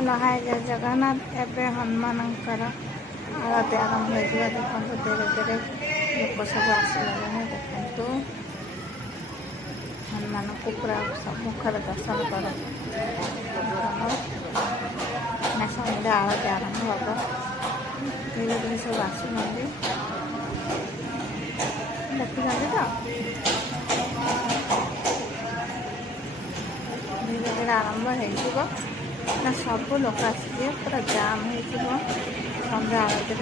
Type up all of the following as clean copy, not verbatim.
Hello hi जय जगन्नाथ। एवं हनुमानकर आरती आरंभ हो देखो धीरे धीरे लोक सब आसगले देखु हनुमान को पूरा सम्मुखर दर्शन कर सन्ध्या आरती आरंभ हम धीरे धीरे सब आसुँच देखुं तो धीरे धीरे आरंभ हो ना सब लोक आसी पूरा जाम हो सन्ध्या आरती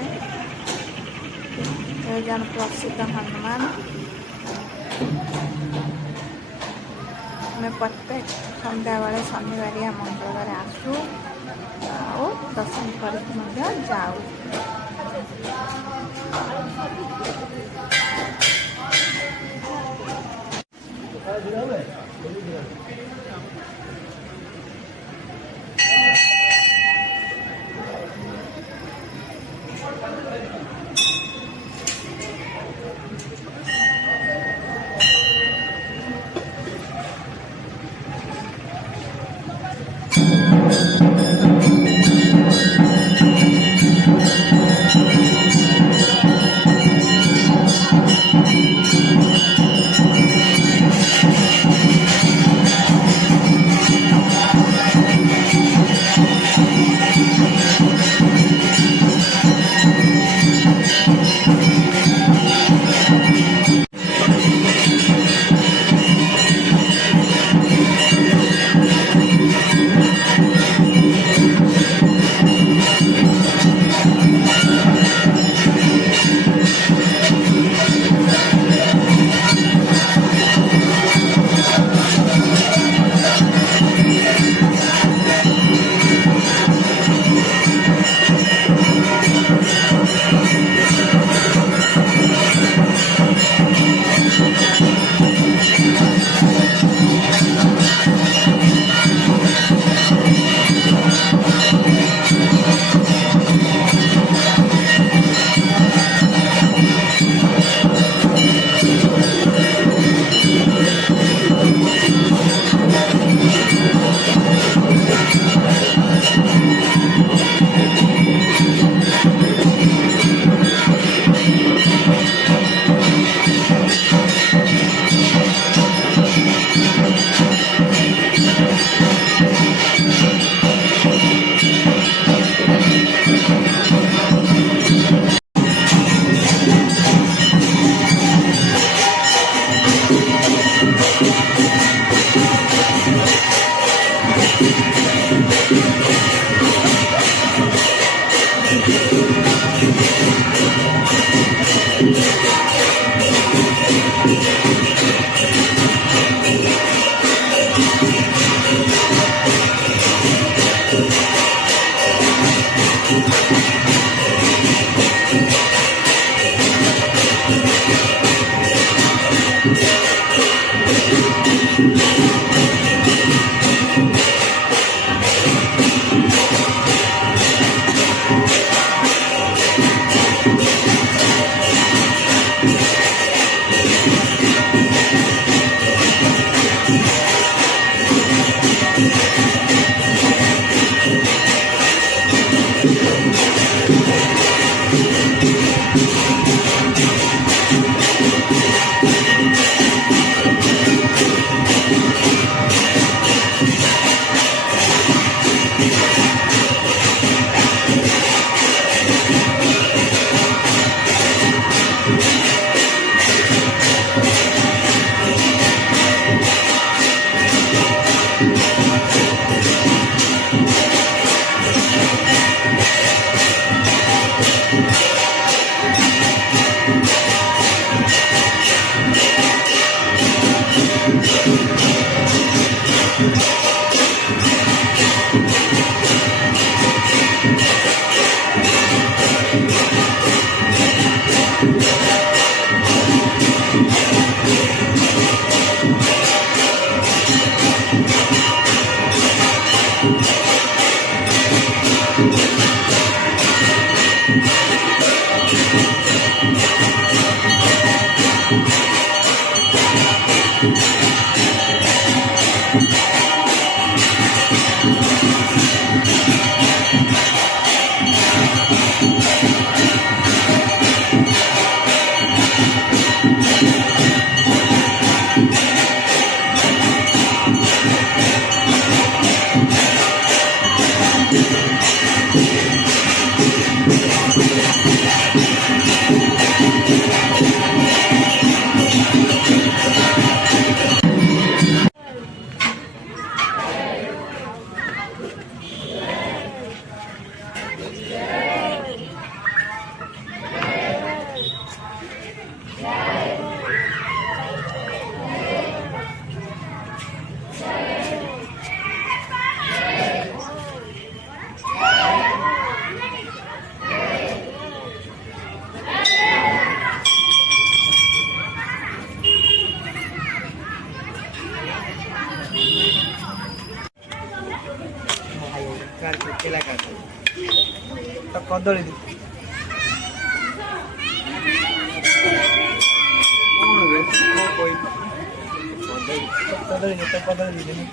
जन प्रसिद्ध हनुमान मैं प्रत्येक सन्ध्या बेले शनिवार मंगलवार आसू और दर्शन कर जाऊ। କେଲା କାଟ ତ କଦଳୀ କଣ ବେ କଣ କହିବି କଦଳୀ ଦେନି